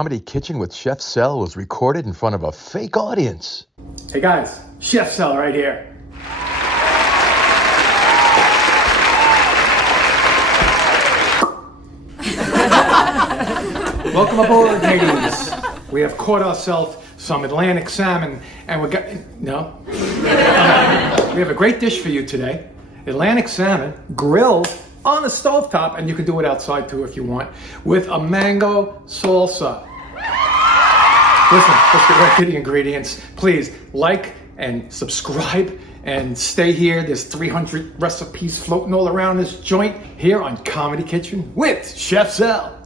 Comedy Kitchen with Chef Sel was recorded in front of a fake audience. Hey guys, Chef Sel right here. Welcome aboard, ladies. We have caught ourselves some Atlantic salmon, and we have a great dish for you today. Atlantic salmon grilled on the stovetop, and you can do it outside too if you want, with a mango salsa. Listen, let's get right to the ingredients. Please like and subscribe and stay here. There's 300 recipes floating all around this joint here on Comedy Kitchen with Chef Sel.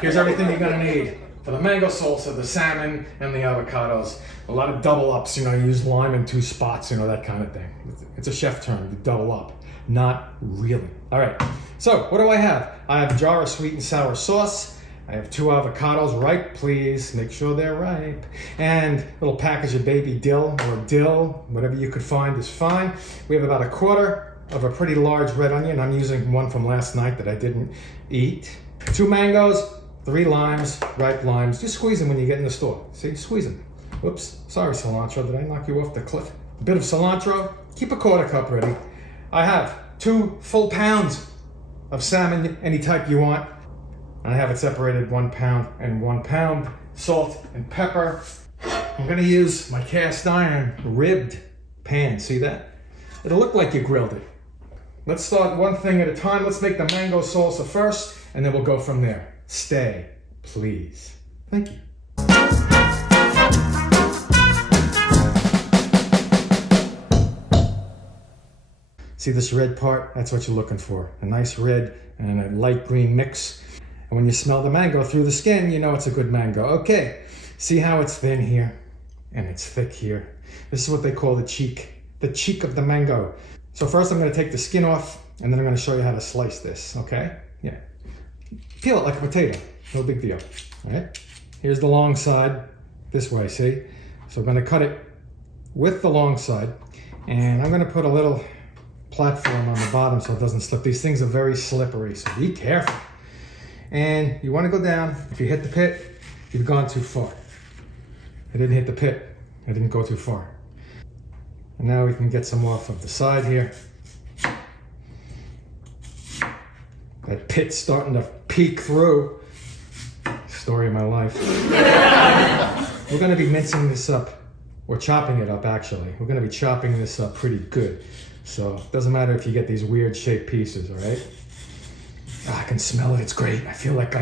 Here's everything you're gonna need for the mango salsa, the salmon, and the avocados. A lot of double ups, you use lime in 2 spots, that kind of thing. It's a chef term, to double up. Not really. All right, so what do I have? I have a jar of sweet and sour sauce. I have 2 avocados, ripe, please. Make sure they're ripe. And a little package of baby dill or dill, whatever you could find is fine. We have about 1/4 of a pretty large red onion. I'm using one from last night that I didn't eat. 2 mangoes, 3 limes, ripe limes. Just squeeze them when you get in the store. See, squeeze them. Whoops, sorry cilantro, did I knock you off the cliff? A bit of cilantro, keep a 1/4 cup ready. I have 2 full pounds of salmon, any type you want. And I have it separated 1 pound and 1 pound. Salt and pepper. I'm gonna use my cast iron ribbed pan, see that? It'll look like you grilled it. Let's start one thing at a time. Let's make the mango salsa first, and then we'll go from there. Stay, please. Thank you. See this red part? That's what you're looking for. A nice red and a light green mix. And when you smell the mango through the skin, you know it's a good mango. Okay, see how it's thin here and it's thick here. This is what they call the cheek of the mango. So first I'm gonna take the skin off, and then I'm gonna show you how to slice this, okay? Yeah. Peel it like a potato, no big deal, all right? Here's the long side, this way, see? So I'm gonna cut it with the long side, and I'm gonna put a little platform on the bottom so it doesn't slip. These things are very slippery, so be careful. And you wanna go down. If you hit the pit, you've gone too far. I didn't hit the pit, I didn't go too far. And now we can get some off of the side here. That pit's starting to peek through. Story of my life. We're gonna be mincing this up, or chopping it up actually. We're gonna be chopping this up pretty good. So it doesn't matter if you get these weird shaped pieces, all right? I can smell it, it's great. I feel like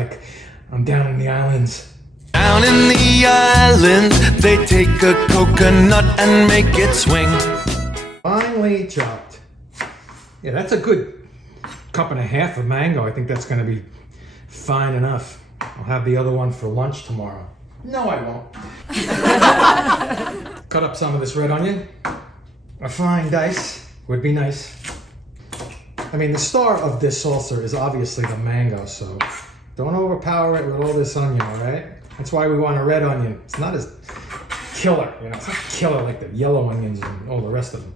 I'm down in the islands. Down in the islands, they take a coconut and make it swing. Finely chopped. Yeah, that's a good 1.5 cups of mango. I think that's gonna be fine enough. I'll have the other one for lunch tomorrow. No, I won't. Cut up some of this red onion. A fine dice would be nice. I mean, the star of this salsa is obviously the mango, so don't overpower it with all this onion, all right? That's why we want a red onion. It's not as killer, it's not killer like the yellow onions and all the rest of them.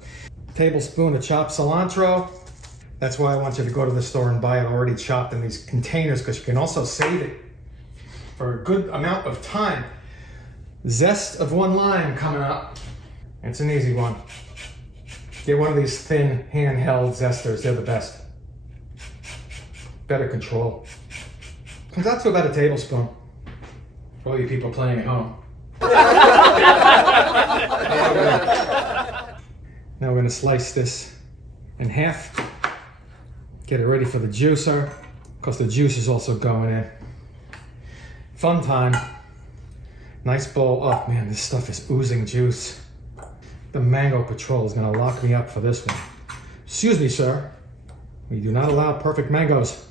Tablespoon of chopped cilantro. That's why I want you to go to the store and buy it already chopped in these containers, because you can also save it for a good amount of time. Zest of 1 lime coming up. It's an easy one. Get one of these thin handheld zesters, they're the best. Better control. Comes out to about a tablespoon. For all you people playing at home. Now we're gonna slice this in half. Get it ready for the juicer, because the juice is also going in. Fun time. Nice bowl. Oh man, this stuff is oozing juice. The Mango Patrol is gonna lock me up for this one. Excuse me, sir. We do not allow perfect mangoes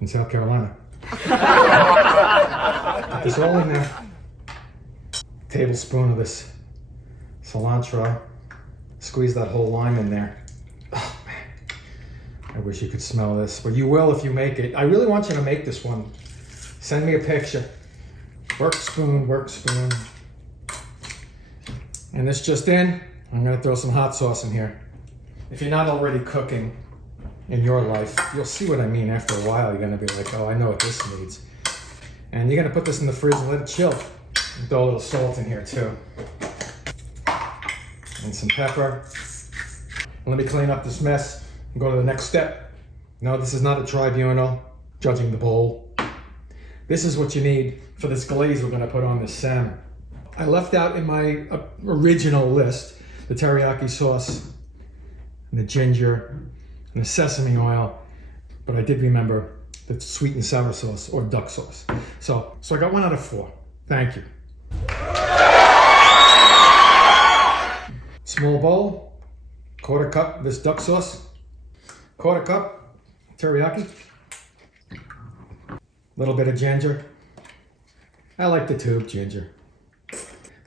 in South Carolina. Put this all in there. Tablespoon of this cilantro. Squeeze that whole lime in there. Oh man, I wish you could smell this, but you will if you make it. I really want you to make this one. Send me a picture. Work spoon, work spoon. And this just in, I'm gonna throw some hot sauce in here. If you're not already cooking in your life, you'll see what I mean. After a while, you're gonna be like, oh, I know what this needs. And you're gonna put this in the fridge and let it chill. Throw a little salt in here too. And some pepper. Let me clean up this mess and go to the next step. No, this is not a tribunal judging the bowl. This is what you need for this glaze we're gonna put on this salmon. I left out in my original list the teriyaki sauce and the ginger and the sesame oil, but I did remember the sweet and sour sauce or duck sauce. So I got 1 out of 4. Thank you. Small bowl, 1/4 cup of this duck sauce, 1/4 cup teriyaki, little bit of ginger. I like the tube ginger.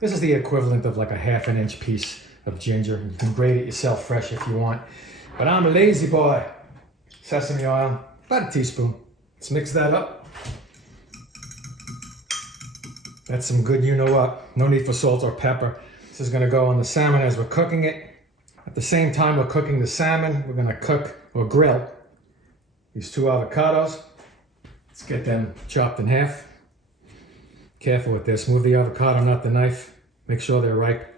This is the equivalent of like a 1/2 inch piece of ginger. You can grate it yourself fresh if you want, but I'm a lazy boy. Sesame oil, about a teaspoon. Let's mix that up. That's some good you-know-what. No need for salt or pepper. This is gonna go on the salmon as we're cooking it. At the same time we're cooking the salmon, we're gonna cook or grill these 2 avocados. Let's get them chopped in half. Careful with this, move the avocado, not the knife. Make sure they're ripe.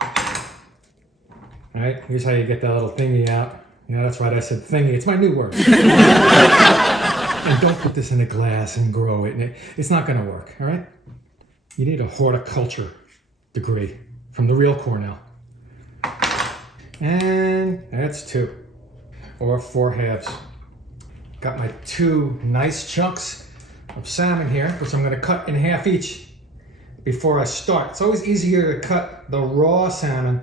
All right, here's how you get that little thingy out. Yeah, that's right, I said thingy, it's my new word. And don't put this in a glass and grow it. It's not gonna work, all right? You need a horticulture degree from the real Cornell. And that's 2 or 4 halves. Got my 2 nice chunks of salmon here, which I'm gonna cut in half each before I start. It's always easier to cut the raw salmon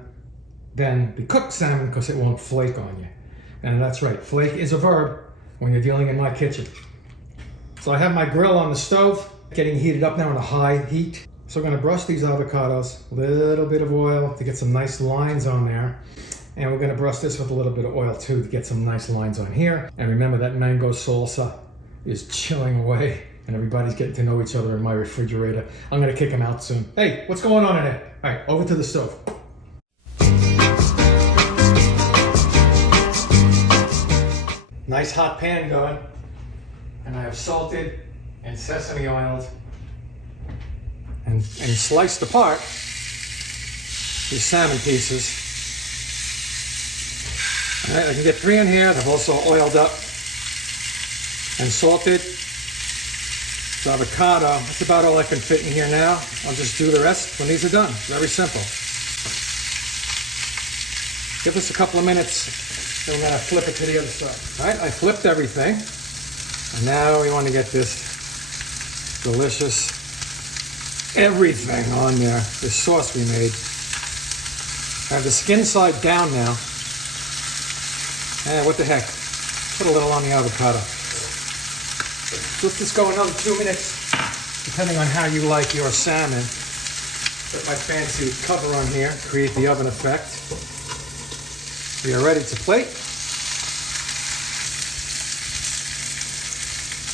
than the cooked salmon because it won't flake on you. And that's right, flake is a verb when you're dealing in my kitchen. So I have my grill on the stove, getting heated up now on a high heat. So we're gonna brush these avocados, a little bit of oil to get some nice lines on there. And we're gonna brush this with a little bit of oil too to get some nice lines on here. And remember that mango salsa is chilling away and everybody's getting to know each other in my refrigerator. I'm gonna kick them out soon. Hey, what's going on in there? All right, over to the stove. Nice hot pan going. And I have salted and sesame oiled and sliced apart these salmon pieces. All right, I can get 3 in here. I've also oiled up and salted. The avocado, that's about all I can fit in here now. I'll just do the rest when these are done. Very simple. Give this a couple of minutes, then we're gonna flip it to the other side. All right, I flipped everything. And now we want to get this delicious everything on there, this sauce we made. I have the skin side down now. And what the heck, put a little on the avocado. Let this go another 2 minutes, depending on how you like your salmon. Put my fancy cover on here, create the oven effect. We are ready to plate.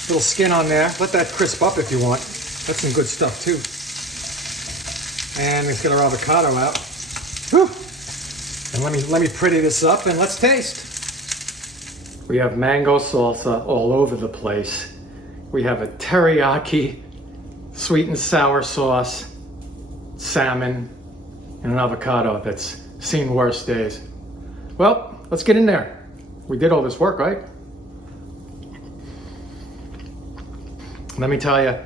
Little skin on there. Let that crisp up if you want. That's some good stuff too. And let's get our avocado out. Whew. And let me pretty this up and let's taste. We have mango salsa all over the place. We have a teriyaki, sweet and sour sauce, salmon, and an avocado that's seen worse days. Well, let's get in there. We did all this work, right? Let me tell you,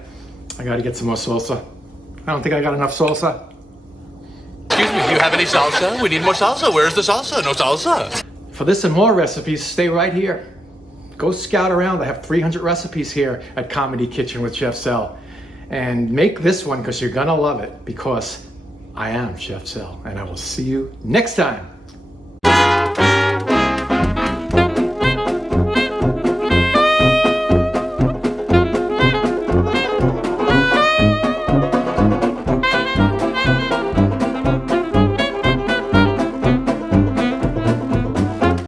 I gotta get some more salsa. I don't think I got enough salsa. Excuse me, do you have any salsa? We need more salsa. Where's the salsa? No salsa. For this and more recipes, stay right here. Go scout around. I have 300 recipes here at Comedy Kitchen with Chef Sal. And make this one because you're gonna love it because I am Chef Sal. And I will see you next time.